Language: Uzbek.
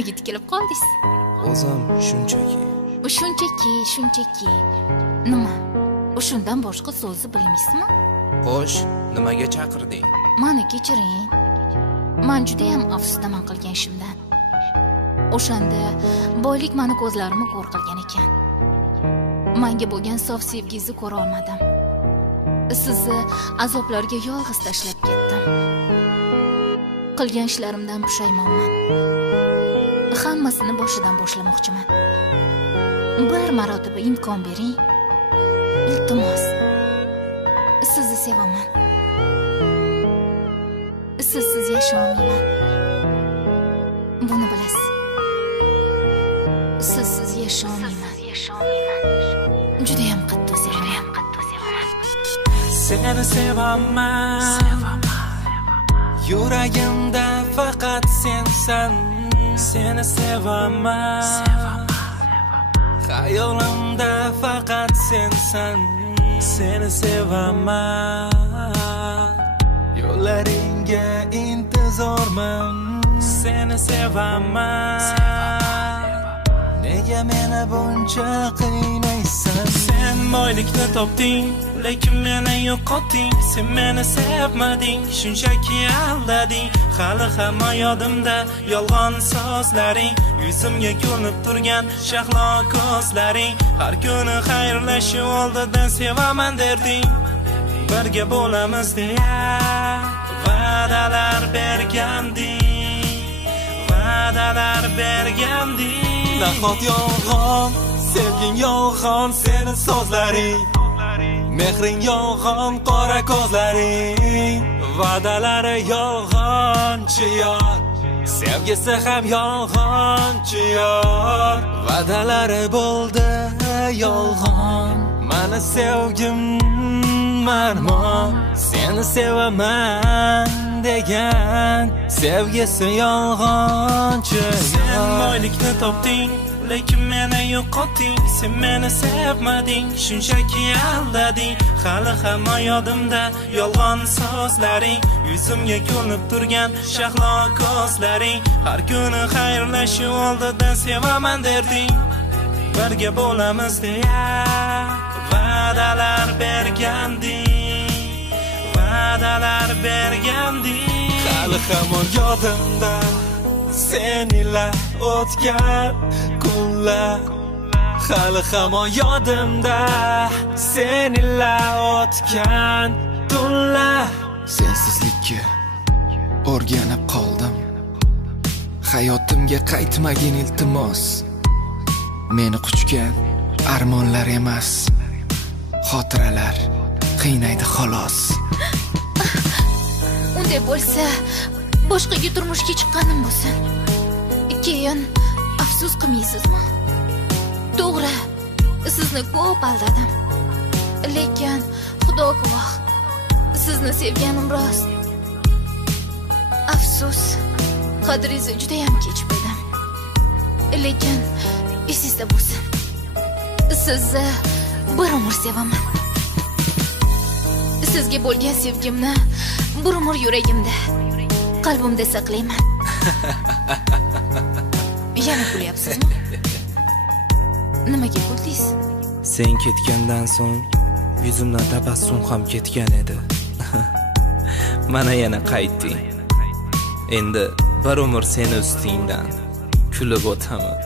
Nimaga tikilib qoldingiz? O'zim shunchaki. Shunchaki. Nima? Shundan boshqa so'zni bilmaysizmi? Xo'sh, nimaga chaqirding? Meni kechiring. Men juda ham afsusdaman qilgan ishimdan. O'shanda boylik meni ko'zlarimni ko'r qilgan ekan. Menga bo'lgan sof sevgingizni ko'ra olmadim. Sizni azoblarga yolg'iz tashlab ketdim. Qilgan ishlarimdan pushaymonman. Hammasini boshidan boshlamoqchiman. Bir marotaba imkon bering. Iltimos. Sizni sevaman. Sizsiz yasholmayman. Buni bilasiz. Sizsiz yasholmayman. Juda ham qattiq sevaman. Seni sevaman. Yuragimda faqat sensan. Seni sevaman. Hayolimda faqat sensan. Seni sevaman. Yo'llaringga intizorman. Seni sevaman. Nega meni buncha qiynaysan? Sen boylikni topding, lekin meni yo'qotding. Sen meni sevmading, shunchaki aldading. Hali hamma yodimda yolg'on so'zlaring, yuzimga ko'rinib turgan shahlo ko'zlaring. Har kuni xayrlashuv oldidan sevaman derding. Birga bo'lamiz deya va'dalar berganding. Nahot yolg'on, sevging yolg'on, seni so'zlaring. Mehring yolg'on, qora ko'zlaring. Va'dalari yolg'onchi yor, sevgisi ham yolg'onchi yor. Va'dalari bo'ldi yolg'on, meni sevgim marmon. Seni sevaman degan, sevgisi yolg'onchi yor. Sen boylikni topding, lekin meni yo'qotding. Sen meni sevmading, shunchaki aldading. Hali hamma yodimda yolg'on so'zlaring, yuzimga ko'rinib turgan shahlo ko'zlaring. Har kuni xayrlashuv oldidan sevaman derding. Birga bo'lamiz deya va'dalar berganding. Hali hamon yodimda sen ila o'tgan kunlar. Hali hamon yodimda sen ila o'tgan tunlar. Sensizlikka o'rganib qoldim. Hayotimga qaytmagin iltimos. Meni quchgan armonlar emas, xotiralar qiynaydi xolos. Unday bo'lsa, boshqaga turmushga chiqqanim bo'lsin. Keyin afsus qilmaysizmi? To'g'ri, sizni ko'p aldadim. Lekin Xudo guvoh, sizni sevganim rost. Afsus, qadringizni juda ham kech bildim. Lekin esingizda bo'lsin. Sizni bir umr sevaman. Sizga bo'lgan sevgimni bir umr yuragimda, qalbimda saqlayman. Yana kulyapsizmi? Nimaga kuldingiz? Sen ketgandan so'ng yuzimdan tabassum ham ketgan edi. Mana yana qaytding. Endi bir umr seni ustingdan kulib o'taman.